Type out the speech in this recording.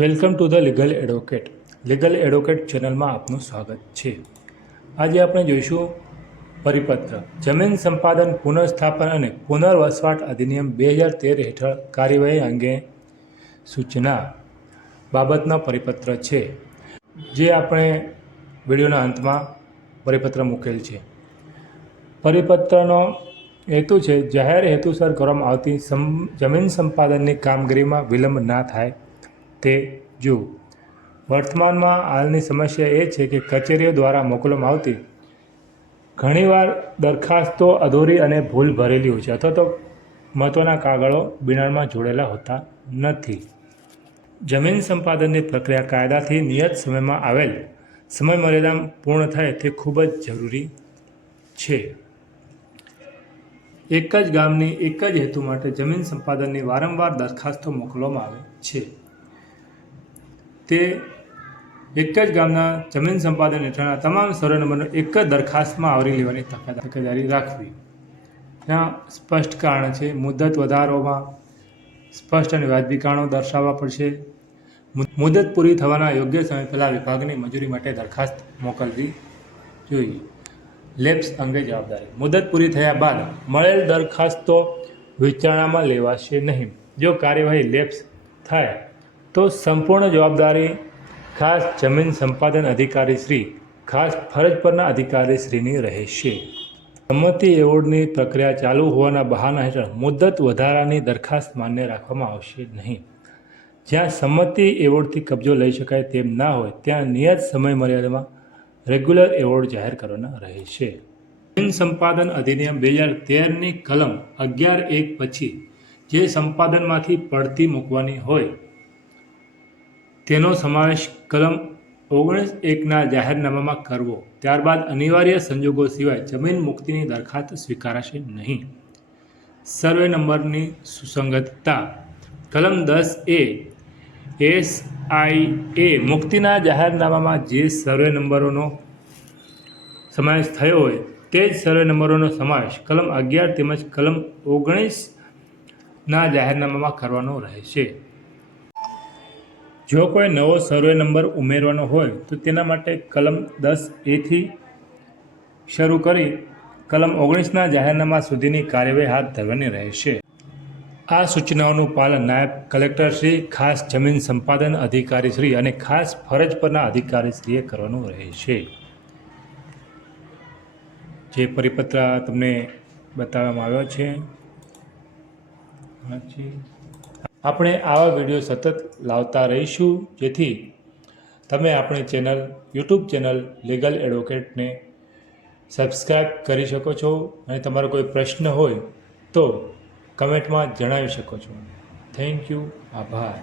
Welcome to the legal advocate. Legal advocate ચેનલમાં આપનું સ્વાગત છે. આજે આપણે જોઈશું પરિપત્ર. જમીન સંપાદન, પુનઃસ્થાપન અને પુનર્વસવાટ અધિનિયમ બે હજાર તેર હેઠળ કાર્યવાહી અંગે સૂચના બાબતનો પરિપત્ર છે. જે આપણે વિડીયોના અંતમાં પરિપત્ર મૂકેલ છે. પરિપત્રનો હેતુ છે, જાહેર હેતુસર કરવામાં આવતી સમ, જમીન સંપાદનની કામગીરીમાં વિલંબ ના થાય તે જુઓ. વર્તમાનમાં હાલની સમસ્યા એ છે કે કચેરીઓ દ્વારા મોકલવામાં આવતી ઘણીવાર દરખાસ્તો અધૂરી અને ભૂલ ભરેલી હોય છે અથવા તો મહત્ત્વના કાગળો બિનાણમાં જોડેલા હોતા નથી. જમીન સંપાદનની પ્રક્રિયા કાયદાથી નિયત સમયમાં આવેલ સમય મર્યાદા પૂર્ણ થાય તે ખૂબ જ જરૂરી છે. એક જ ગામની એક જ હેતુ માટે જમીન સંપાદનની વારંવાર દરખાસ્તો મોકલવામાં આવે છે. તે એક જ ગામના જમીન સંપાદન હેઠળના તમામ સર્વે નંબરનો એક જ દરખાસ્તમાં આવરી લેવાની તકેદા- તકેદારી રાખવી. ત્યાં સ્પષ્ટ કારણ છે, મુદત વધારોમાં સ્પષ્ટ અને વાજબી કારણો દર્શાવવા પડશે. મુદત પૂરી થવાના યોગ્ય સમય પહેલાં વિભાગની મંજૂરી માટે દરખાસ્ત મોકલવી જોઈએ. લેબ્સ અંગે જવાબદારી. મુદત પૂરી થયા બાદ મળેલ દરખાસ્તો વિચારણામાં લેવાશે નહીં. જો કાર્યવાહી લેબ્સ થાય તો સંપૂર્ણ જવાબદારી ખાસ જમીન સંપાદન અધિકારી શ્રી, ખાસ ફરજ પરના અધિકારી શ્રીની રહેશે. સંમતિ એવોર્ડની પ્રક્રિયા ચાલુ હોવાના બહાના હેઠળ મુદત વધારાની દરખાસ્ત માન્ય રાખવામાં આવશે નહીં. જ્યાં સંમતિ એવોર્ડથી કબજો લઈ શકાય તેમ ના હોય, ત્યાં નિયત સમય મર્યાદામાં રેગ્યુલર એવોર્ડ જાહેર કરવાના રહેશે. જમીન સંપાદન અધિનિયમ બે હજાર તેરની કલમ અગિયાર એક પછી જે સંપાદનમાંથી પડતી મૂકવાની હોય તેનો સમાવેશ કલમ ઓગણીસ એકના જાહેરનામામાં કરવો. ત્યારબાદ અનિવાર્ય સંજોગો સિવાય જમીન મુક્તિની દરખાસ્ત સ્વીકારાશે નહીં. સર્વે નંબરની સુસંગતતા. કલમ દસ એ, એસ આઈ એ મુક્તિના જાહેરનામામાં જે સર્વે નંબરોનો સમાવેશ થયો હોય, તે જ સર્વે નંબરોનો સમાવેશ કલમ અગિયાર તેમજ કલમ ઓગણીસના જાહેરનામામાં કરવાનો રહેશે. જો કોઈ નવો સર્વે નંબર ઉમેરવાનો હોય, તો તેના માટે કલમ દસ એથી શરૂ કરી કલમ ઓગણીસના જાહેરનામા સુધીની કાર્યવાહી હાથ ધરવાની રહેશે. આ સૂચનાઓનું પાલન નાયબ કલેક્ટરશ્રી ખાસ જમીન સંપાદન અધિકારીશ્રી અને ખાસ ફરજ પરના અધિકારીશ્રીએ કરવાનું રહેશે. જે પરિપત્ર તમને બતાવવામાં આવ્યો છે. આપણે આવા વીડિયો સતત લાવતા રહીશું. જેથી તમે આપણી ચેનલ, યુટ્યુબ ચેનલ લીગલ એડવોકેટને સબસ્ક્રાઈબ કરી શકો છો. અને તમારો કોઈ પ્રશ્ન હોય તો કમેન્ટમાં જણાવી શકો છો. થેન્ક યુ આભાર.